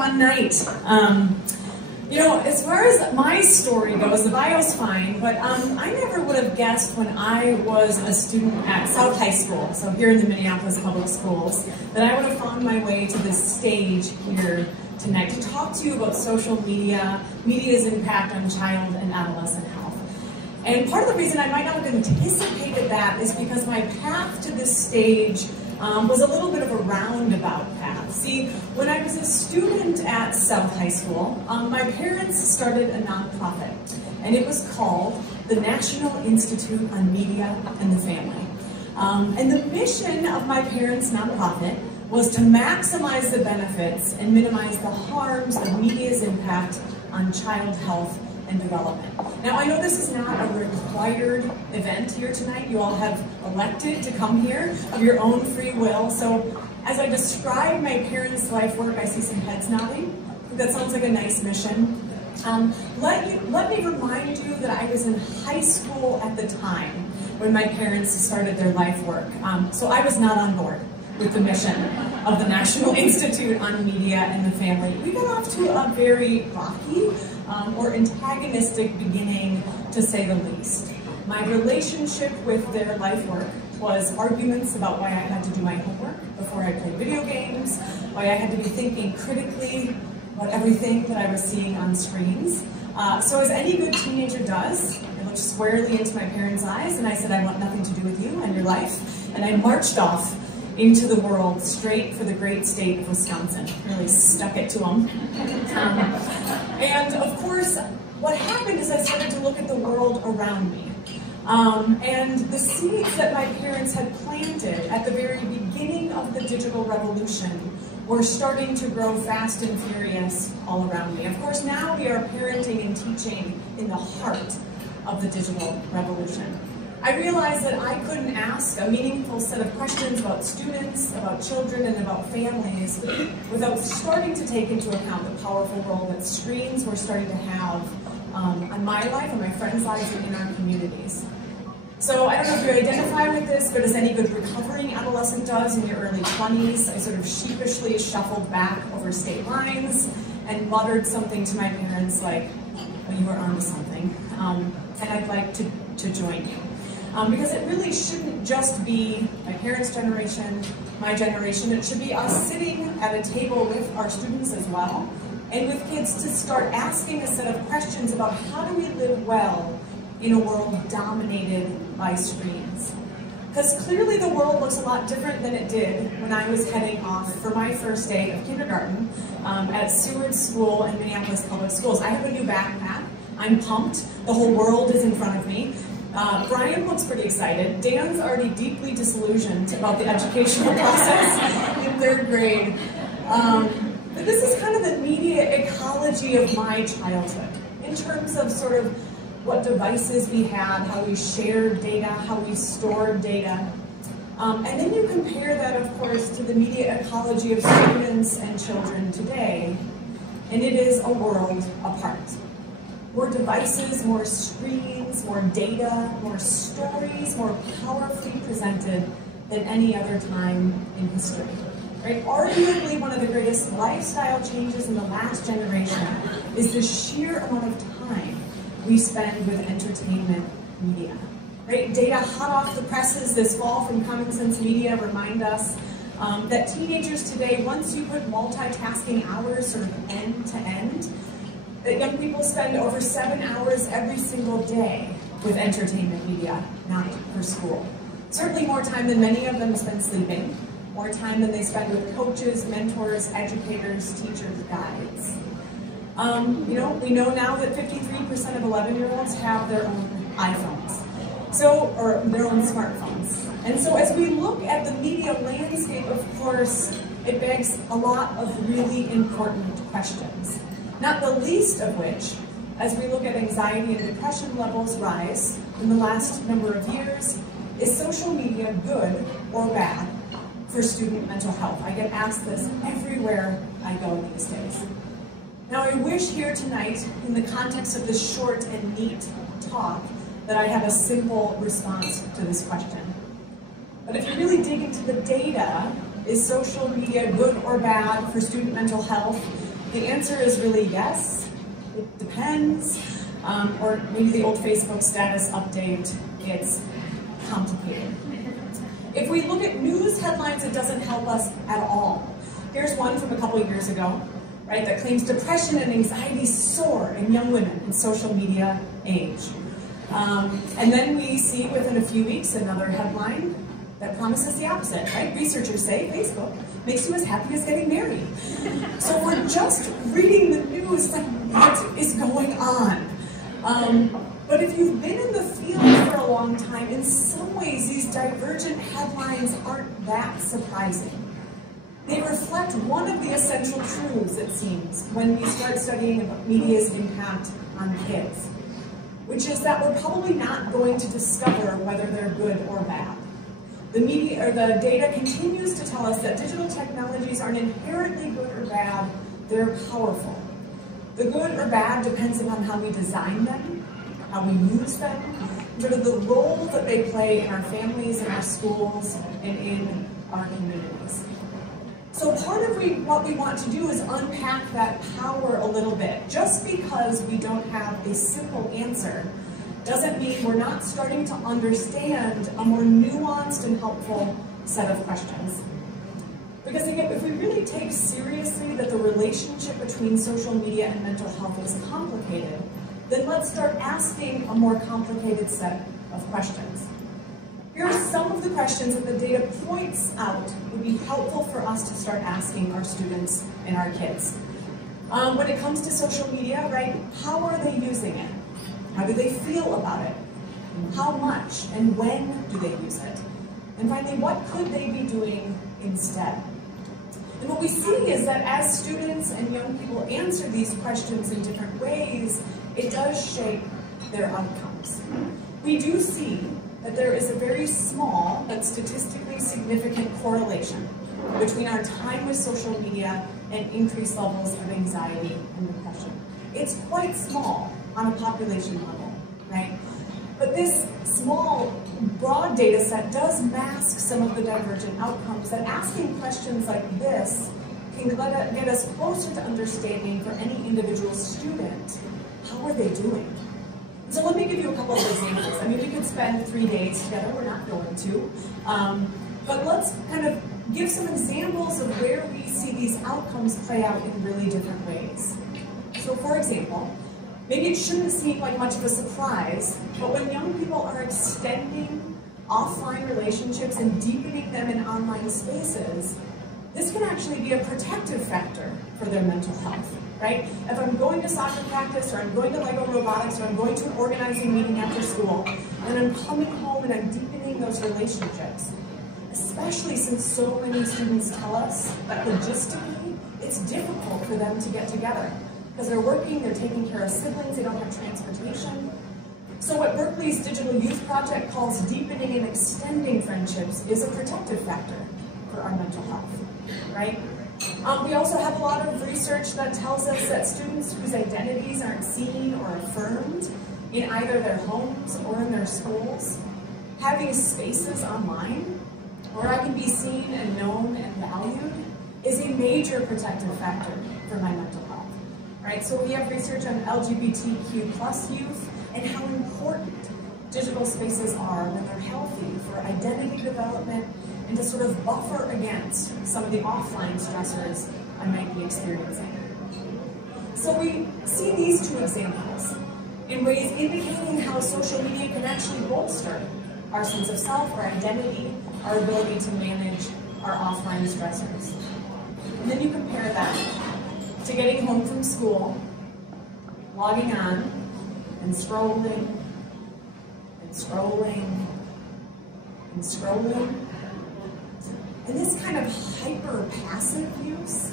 fun night. You know, as far as my story goes, the bio's fine, but I never would have guessed when I was a student at South High School, so here in the Minneapolis Public Schools, that I would have found my way to this stage here tonight to talk to you about social media, media's impact on child and adolescent health. And part of the reason I might not have anticipated that is because my path to this stage was a little bit of a roundabout path. See, when I was a student at South High School, my parents started a nonprofit, and it was called the National Institute on Media and the Family. And the mission of my parents' nonprofit was to maximize the benefits and minimize the harms of media's impact on child health and development. Now, I know this is not a required event here tonight. You all have elected to come here of your own free will. So as I describe my parents' life work, I see some heads nodding. That sounds like a nice mission. Let me remind you that I was in high school at the time when my parents started their life work. So I was not on board with the mission of the National Institute on Media and the Family. We got off to a very rocky or antagonistic beginning, to say the least. My relationship with their life work was arguments about why I had to do my homework before I played video games, why I had to be thinking critically about everything that I was seeing on screens. So as any good teenager does, I looked squarely into my parents' eyes and I said, I want nothing to do with you and your life. And I marched off into the world straight for the great state of Wisconsin. Really stuck it to them. And of course, what happened is I started to look at the world around me. And the seeds that my parents had planted at the very beginning of the digital revolution were starting to grow fast and furious all around me. Of course, now we are parenting and teaching in the heart of the digital revolution. I realized that I couldn't ask a meaningful set of questions about students, about children, and about families without starting to take into account the powerful role that screens were starting to have on my life, on my friends' lives, and in our communities. So I don't know if you identify with this, but as any good recovering adolescent does in your early 20s, I sort of sheepishly shuffled back over state lines and muttered something to my parents like, well, you were onto something, and I'd like to join you. Because it really shouldn't just be my parents' generation, my generation. It should be us sitting at a table with our students as well, and with kids to start asking a set of questions about how do we live well in a world dominated by screens. Because clearly the world looks a lot different than it did when I was heading off for my first day of kindergarten at Seward School in Minneapolis Public Schools. I have a new backpack. I'm pumped. The whole world is in front of me. Brian looks pretty excited. Dan's already deeply disillusioned about the educational process in third grade. But this is kind of the media ecology of my childhood in terms of sort of what devices we had, how we shared data, how we stored data. And then you compare that, of course, to the media ecology of students and children today, and it is a world apart. More devices, more screens, more data, more stories, more powerfully presented than any other time in history. Right? Arguably one of the greatest lifestyle changes in the last generation is the sheer amount of time we spend with entertainment media. Right? Data hot off the presses this fall from Common Sense Media remind us that teenagers today, once you put multitasking hours sort of end to end, that young people spend over 7 hours every single day with entertainment media, not for school. Certainly more time than many of them spend sleeping, more time than they spend with coaches, mentors, educators, teachers, guides. You know, we know now that 53% of 11-year-olds have their own iPhones, or their own smartphones. And so as we look at the media landscape, of course, it begs a lot of really important questions. Not the least of which, as we look at anxiety and depression levels rise in the last number of years, is social media good or bad for student mental health? I get asked this everywhere I go these days. Now I wish here tonight, in the context of this short and neat talk, that I have a simple response to this question. But if you really dig into the data, is social media good or bad for student mental health? The answer is really yes. It depends. Or maybe the old Facebook status update, it's complicated. If we look at news headlines, it doesn't help us at all. Here's one from a couple of years ago, right, that claims depression and anxiety soar in young women in social media age. And then we see within a few weeks another headline that promises the opposite, right? Researchers say Facebook makes you as happy as getting married. So we're just reading the news like, what is going on? But if you've been in the field for a long time, in some ways these divergent headlines aren't that surprising. They reflect one of the essential truths, it seems, when we start studying about media's impact on kids, which is that we're probably not going to discover whether they're good or bad. The media, or the data continues to tell us that digital technologies aren't inherently good or bad, they're powerful. The good or bad depends upon how we design them, how we use them, sort of the role that they play in our families, in our schools, and in our communities. So part of what we want to do is unpack that power a little bit. Just because we don't have a simple answer doesn't mean we're not starting to understand a more nuanced and helpful set of questions. Because again, if we really take seriously that the relationship between social media and mental health is complicated, then let's start asking a more complicated set of questions. Here are some of the questions that the data points out would be helpful for us to start asking our students and our kids. When it comes to social media, right, how are they using it? How do they feel about it? How much and when do they use it? And finally, what could they be doing instead? And what we see is that as students and young people answer these questions in different ways, it does shape their outcomes. We do see that there is a very small but statistically significant correlation between our time with social media and increased levels of anxiety and depression. It's quite small on a population level, right? But this small, broad data set does mask some of the divergent outcomes that asking questions like this can get us closer to understanding for any individual student, how are they doing? So let me give you a couple of examples. I mean, we could spend 3 days together, we're not going to, but let's kind of give some examples of where we see these outcomes play out in really different ways. So for example, maybe it shouldn't seem like much of a surprise, but when young people are extending offline relationships and deepening them in online spaces, this can actually be a protective factor for their mental health, right? If I'm going to soccer practice, or I'm going to Lego robotics, or I'm going to an organizing meeting after school, and I'm coming home and I'm deepening those relationships, especially since so many students tell us that logistically, it's difficult for them to get together. Because they're working, they're taking care of siblings, they don't have transportation. So what Berkeley's Digital Youth Project calls deepening and extending friendships is a protective factor for our mental health, right? We also have a lot of research that tells us that students whose identities aren't seen or affirmed in either their homes or in their schools, having spaces online where I can be seen and known and valued is a major protective factor for my mental health. Right, so we have research on LGBTQ+ youth and how important digital spaces are when they're healthy for identity development and to sort of buffer against some of the offline stressors I might be experiencing. So we see these two examples in ways indicating how social media can actually bolster our sense of self, our identity, our ability to manage our offline stressors. And then you compare that to getting home from school, logging on, and scrolling, and scrolling, and scrolling. And this kind of hyper-passive use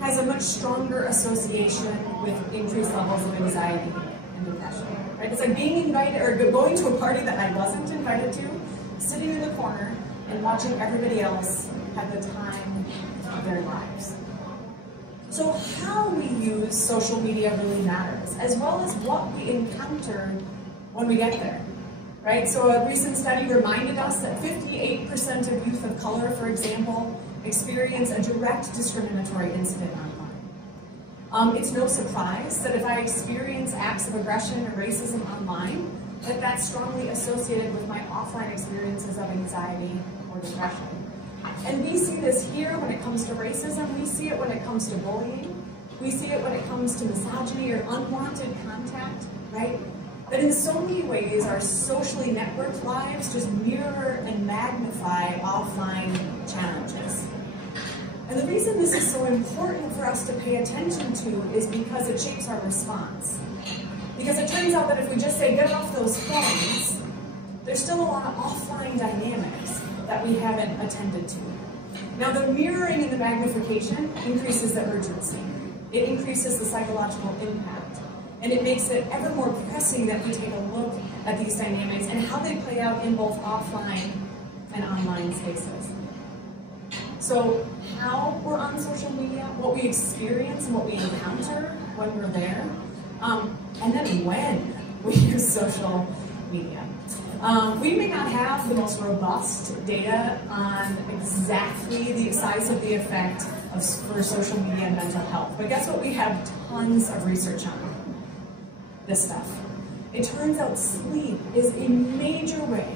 has a much stronger association with increased levels of anxiety and depression. Right? It's like being invited, or going to a party that I wasn't invited to, sitting in the corner and watching everybody else have the time of their lives. So how we use social media really matters, as well as what we encounter when we get there, right? So a recent study reminded us that 58% of youth of color, for example, experience a direct discriminatory incident It's no surprise that if I experience acts of aggression or racism online, that's strongly associated with my offline experiences of anxiety or depression. And we see this here when it comes to racism, we see it when it comes to bullying, we see it when it comes to misogyny or unwanted contact, right? That in so many ways our socially networked lives just mirror and magnify offline challenges. And the reason this is so important for us to pay attention to is because it shapes our response. Because it turns out that if we just say, get off those phones, there's still a lot of offline dynamics that we haven't attended to. Now the mirroring and the magnification increases the urgency. It increases the psychological impact. And it makes it ever more pressing that we take a look at these dynamics and how they play out in both offline and online spaces. So how we're on social media, what we experience and what we encounter when we're there, and then when we use social media. We may not have the most robust data on exactly the size of the effect for social media and mental health, but guess what we have tons of research on? This stuff. It turns out sleep is a major way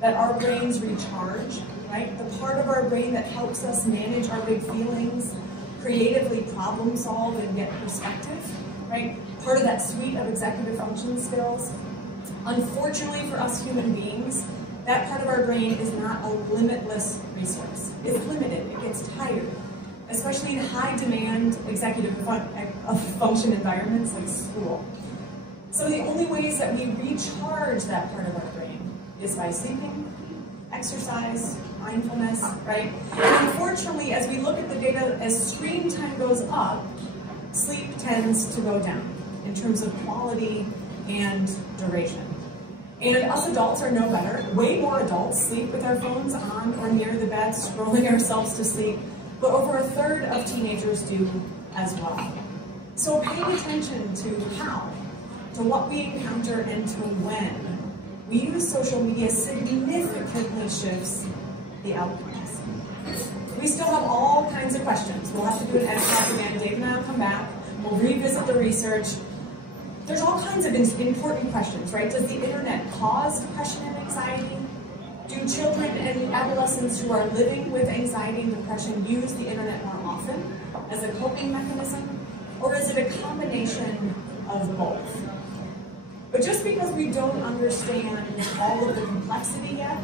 that our brains recharge, right? The part of our brain that helps us manage our big feelings, creatively problem solve and get perspective, right? Part of that suite of executive function skills. Unfortunately for us human beings, that part of our brain is not a limitless resource. It's limited, it gets tired, especially in high demand executive function environments like school. So the only ways that we recharge that part of our brain is by sleeping, exercise, mindfulness, right? And unfortunately, as we look at the data, as screen time goes up, sleep tends to go down in terms of quality and duration. And us adults are no better. Way more adults sleep with our phones on or near the bed, scrolling ourselves to sleep, but over a third of teenagers do as well. So paying attention to how, to what we encounter, and to when we use social media significantly shifts the outcomes. We still have all kinds of questions. We'll have to do an EDTalk again. Dave and I will come back. We'll revisit the research. There's all kinds of important questions, right? Does the internet cause depression and anxiety? Do children and adolescents who are living with anxiety and depression use the internet more often as a coping mechanism? Or is it a combination of both? But just because we don't understand all of the complexity yet,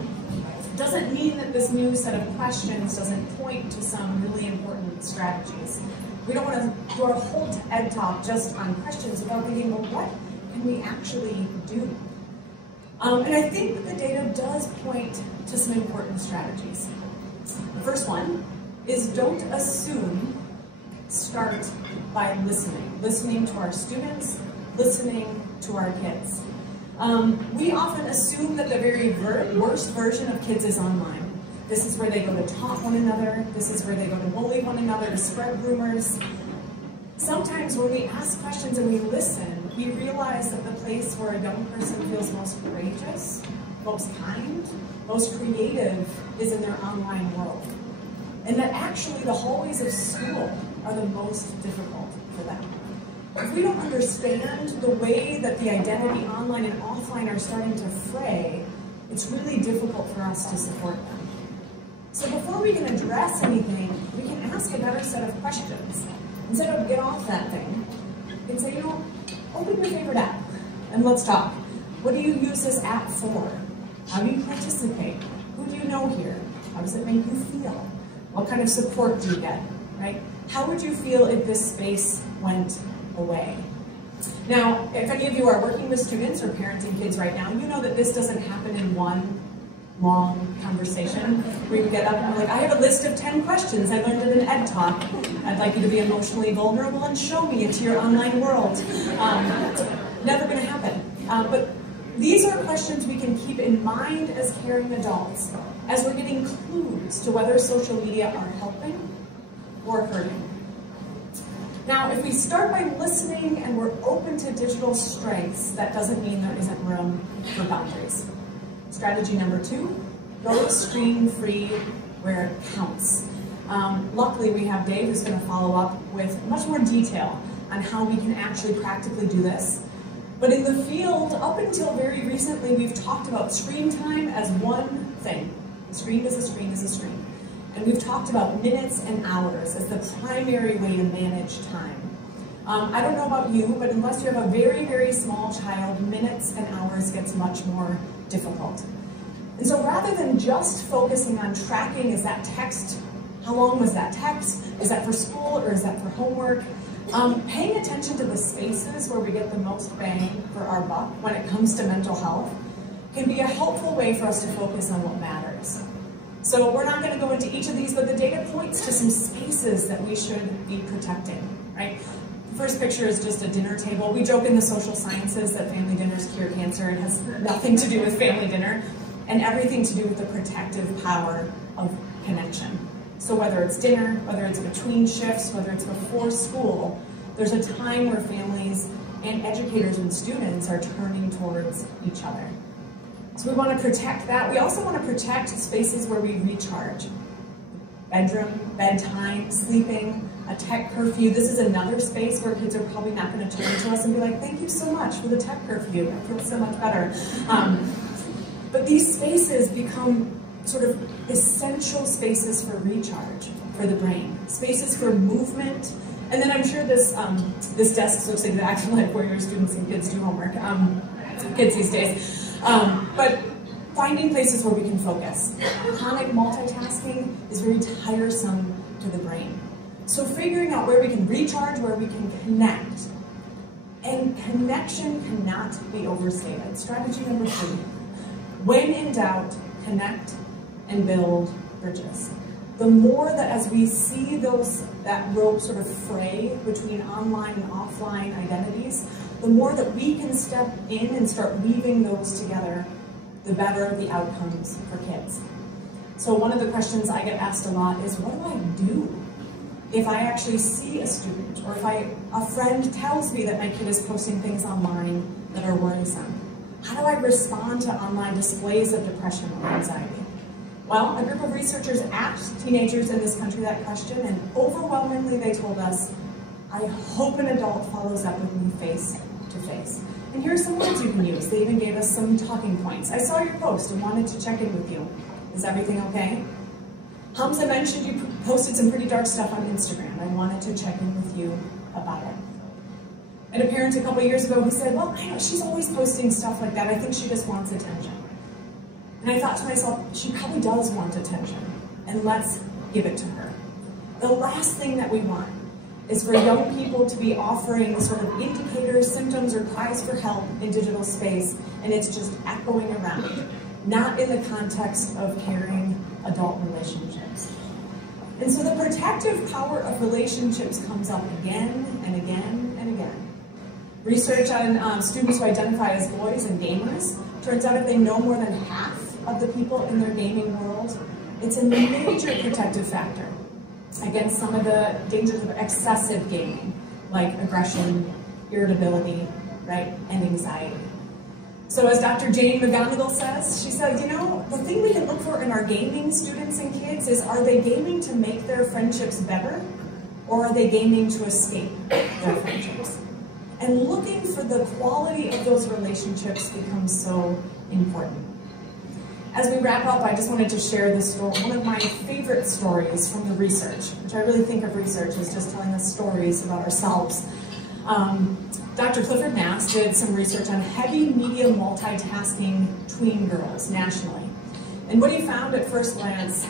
doesn't mean that this new set of questions doesn't point to some really important strategies. We don't want to do our whole EDTalk just on questions without thinking, well, what can we actually do? And I think that the data does point to some important strategies. The first one is don't assume, start by listening. Listening to our students, listening to our kids. We often assume that the very worst version of kids is online. This is where they go to taunt one another. This is where they go to bully one another, to spread rumors. Sometimes when we ask questions and we listen, we realize that the place where a young person feels most courageous, most kind, most creative is in their online world. And that actually the hallways of school are the most difficult for them. If we don't understand the way that the identity online and offline are starting to fray, it's really difficult for us to support them. So before we can address anything, we can ask a better set of questions. Instead of get off that thing, we can say, open your favorite app and let's talk. What do you use this app for? How do you participate? Who do you know here? How does it make you feel? What kind of support do you get, right? How would you feel if this space went away? Now, if any of you are working with students or parenting kids right now, you know that this doesn't happen in one long conversation where you get up and like, I have a list of 10 questions I learned in an EDTalk. I'd like you to be emotionally vulnerable and show me into your online world. Never going to happen. But these are questions we can keep in mind as caring adults as we're getting clues to whether social media are helping or hurting. Now, if we start by listening and we're open to digital strengths, that doesn't mean there isn't room for boundaries. Strategy number 2, go screen-free where it counts. Luckily, we have Dave who's going to follow up with much more detail on how we can actually practically do this. But in the field, up until very recently, we've talked about screen time as one thing. A screen is a screen is a screen. And we've talked about minutes and hours as the primary way to manage time. I don't know about you, but unless you have a very, very small child, minutes and hours gets much more difficult. And so rather than just focusing on tracking, is that text, how long was that text? Is that for school or is that for homework? Paying attention to the spaces where we get the most bang for our buck when it comes to mental health can be a helpful way for us to focus on what matters. So we're not going to go into each of these, but the data points to some spaces that we should be protecting, right? The first picture is just a dinner table. We joke in the social sciences that family dinners cure cancer. It has nothing to do with family dinner and everything to do with the protective power of connection. So whether it's dinner, whether it's between shifts, whether it's before school, there's a time where families and educators and students are turning towards each other. So we want to protect that. We also want to protect spaces where we recharge. Bedroom, bedtime, sleeping, a tech curfew. This is another space where kids are probably not going to turn to us and be like, thank you so much for the tech curfew. I feel so much better. But these spaces become sort of essential spaces for recharge for the brain, spaces for movement. And then I'm sure this desk looks exactly like where your students and kids do homework, kids these days. But finding places where we can focus. Chronic multitasking is very tiresome to the brain. So figuring out where we can recharge, where we can connect. And connection cannot be overstated. Strategy number 3. When in doubt, connect and build bridges. The more that as we see that rope sort of fray between online and offline identities, the more that we can step in and start weaving those together, the better the outcomes for kids. So one of the questions I get asked a lot is, what do I do if I actually see a student, or if a friend tells me that my kid is posting things online that are worrisome? How do I respond to online displays of depression or anxiety? Well, a group of researchers asked teenagers in this country that question, and overwhelmingly they told us, I hope an adult follows up with me face to face. And here are some words you can use. They even gave us some talking points. I saw your post and wanted to check in with you. Is everything okay? Hamza mentioned you posted some pretty dark stuff on Instagram. I wanted to check in with you about it. And a parent a couple years ago who said, well, I know she's always posting stuff like that. I think she just wants attention. And I thought to myself, she probably does want attention, and let's give it to her. The last thing that we want is for young people to be offering sort of indicators, symptoms, or cries for help in digital space, and it's just echoing around, not in the context of caring adult relationships. And so the protective power of relationships comes up again and again and again. Research on students who identify as boys and gamers turns out if they know more than half of the people in their gaming world, it's a major protective factor against some of the dangers of excessive gaming, like aggression, irritability, right, and anxiety. So as Dr. Jane McGonigal says, she said, you know, the thing we can look for in our gaming students and kids is, are they gaming to make their friendships better, or are they gaming to escape their friendships? And looking for the quality of those relationships becomes so important. As we wrap up, I just wanted to share this story, one of my favorite stories from the research, which I really think of research as just telling us stories about ourselves. Dr. Clifford Nass did some research on heavy media multitasking tween girls nationally. And what he found at first glance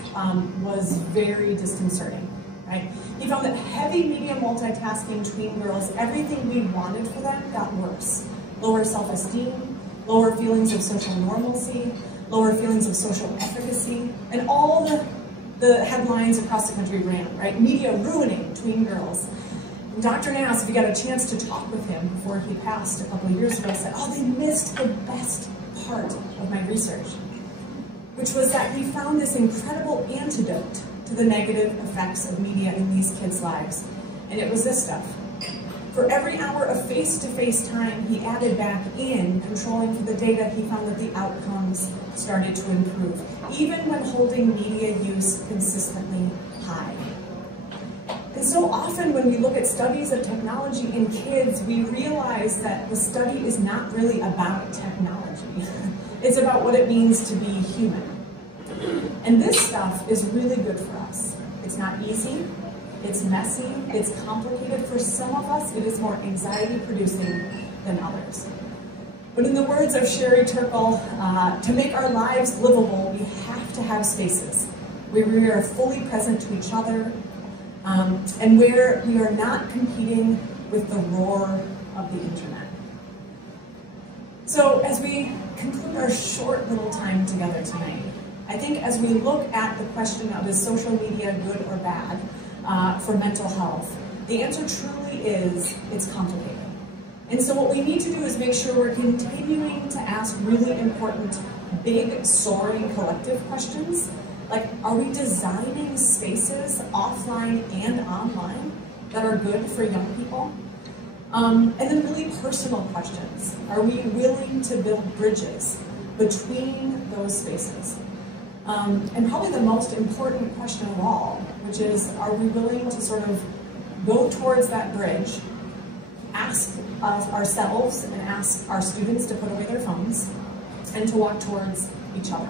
was very disconcerting, right? He found that heavy media multitasking tween girls, everything we wanted for them got worse. Lower self-esteem, lower feelings of social normalcy, lower feelings of social efficacy, and all the headlines across the country ran, right? Media ruining tween girls. And Dr. Nass, if you got a chance to talk with him before he passed a couple of years ago, said, oh, they missed the best part of my research, which was that he found this incredible antidote to the negative effects of media in these kids' lives. And it was this stuff. For every hour of face-to-face time he added back in, controlling for the data, he found that the outcomes started to improve, even when holding media use consistently high. And so often when we look at studies of technology in kids, we realize that the study is not really about technology. It's about what it means to be human. And this stuff is really good for us. It's not easy, it's messy, it's complicated. For some of us, it is more anxiety-producing than others. But in the words of Sherry Turkle, to make our lives livable, we have to have spaces where we are fully present to each other, and where we are not competing with the roar of the internet. So as we conclude our short little time together tonight, I think as we look at the question of is social media good or bad for mental health, the answer truly is it's complicated. And so what we need to do is make sure we're continuing to ask really important, big, soaring, collective questions. Like, are we designing spaces offline and online that are good for young people? And then really personal questions. Are we willing to build bridges between those spaces? And probably the most important question of all, which is, are we willing to sort of go towards that bridge, ask of ourselves and ask our students to put away their phones, and to walk towards each other?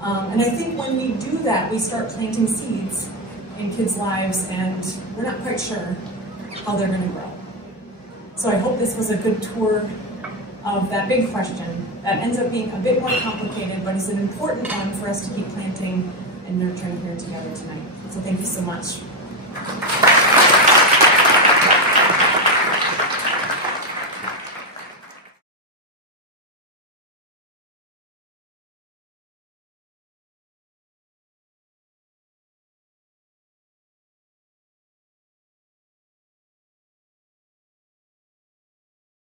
And I think when we do that, we start planting seeds in kids' lives, and we're not quite sure how they're going to grow. So I hope this was a good tour of that big question that ends up being a bit more complicated, but is an important one for us to keep planting and nurturing here together tonight. So thank you so much.